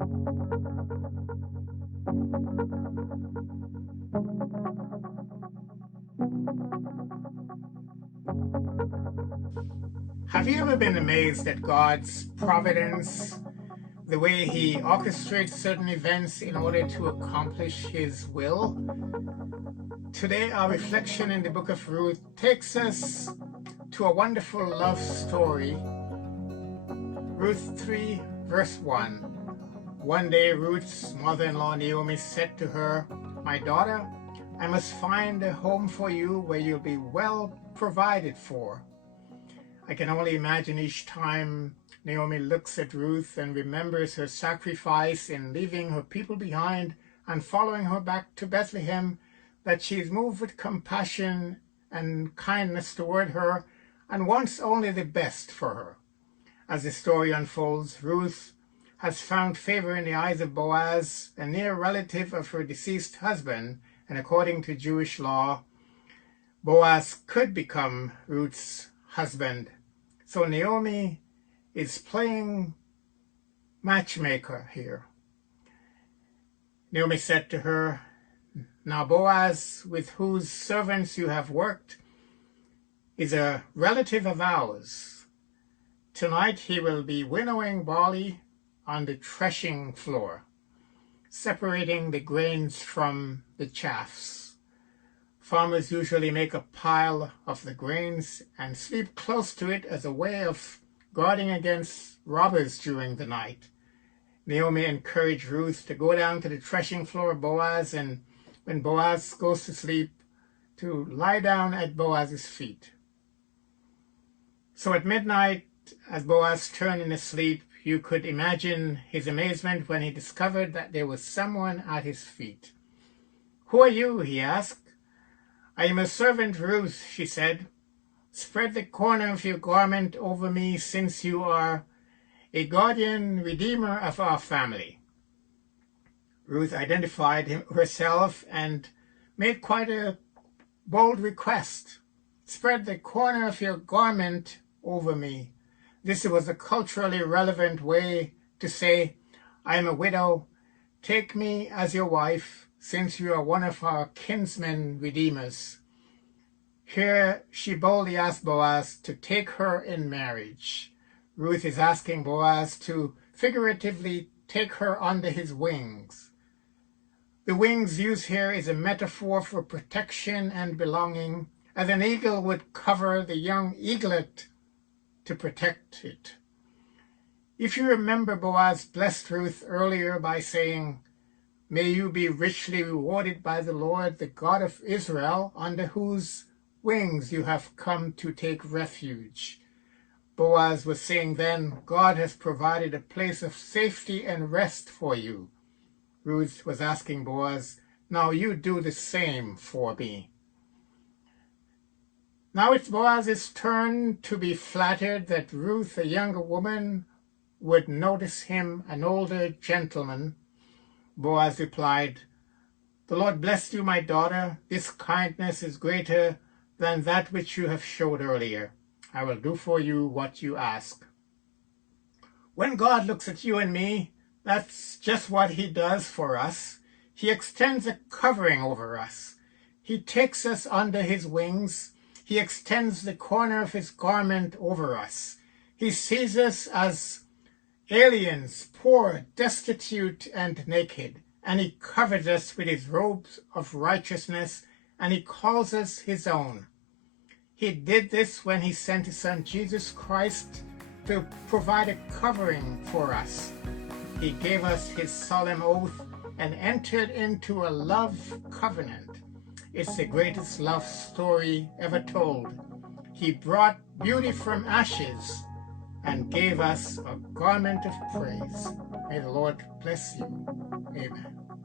Have you ever been amazed at God's providence, the way He orchestrates certain events in order to accomplish His will? Today, our reflection in the book of Ruth takes us to a wonderful love story. Ruth 3, verse 1. One day, Ruth's mother-in-law Naomi said to her, "My daughter, I must find a home for you where you'll be well provided for." I can only imagine each time Naomi looks at Ruth and remembers her sacrifice in leaving her people behind and following her back to Bethlehem, that she is moved with compassion and kindness toward her and wants only the best for her. As the story unfolds, Ruth has found favor in the eyes of Boaz, a near relative of her deceased husband, and according to Jewish law, Boaz could become Ruth's husband. So Naomi is playing matchmaker here. Naomi said to her, "Now Boaz, with whose servants you have worked, is a relative of ours. Tonight he will be winnowing barley on the threshing floor, separating the grains from the chaffs. Farmers usually make a pile of the grains and sleep close to it as a way of guarding against robbers during the night." Naomi encouraged Ruth to go down to the threshing floor of Boaz, and when Boaz goes to sleep, to lie down at Boaz's feet. So at midnight, as Boaz turned in his sleep, you could imagine his amazement when he discovered that there was someone at his feet. "Who are you?" he asked. "I am a servant, Ruth," she said. "Spread the corner of your garment over me, since you are a guardian redeemer of our family." Ruth identified herself and made quite a bold request. "Spread the corner of your garment over me." This was a culturally relevant way to say, "I am a widow. Take me as your wife, since you are one of our kinsmen redeemers." Here she boldly asked Boaz to take her in marriage. Ruth is asking Boaz to figuratively take her under his wings. The wings used here is a metaphor for protection and belonging, as an eagle would cover the young eaglet to protect it. If you remember, Boaz blessed Ruth earlier by saying, "May you be richly rewarded by the Lord, the God of Israel, under whose wings you have come to take refuge." Boaz was saying then, God has provided a place of safety and rest for you. Ruth was asking Boaz, "Now you do the same for me." Now it's Boaz's turn to be flattered that Ruth, a younger woman, would notice him, an older gentleman. Boaz replied, "The Lord bless you, my daughter. This kindness is greater than that which you have showed earlier. I will do for you what you ask." When God looks at you and me, that's just what he does for us. He extends a covering over us. He takes us under his wings. He extends the corner of his garment over us. He sees us as aliens, poor, destitute, and naked, and he covers us with his robes of righteousness, and he calls us his own. He did this when he sent his son Jesus Christ to provide a covering for us. He gave us his solemn oath and entered into a love covenant. It's the greatest love story ever told. He brought beauty from ashes and gave us a garment of praise. May the Lord bless you. Amen.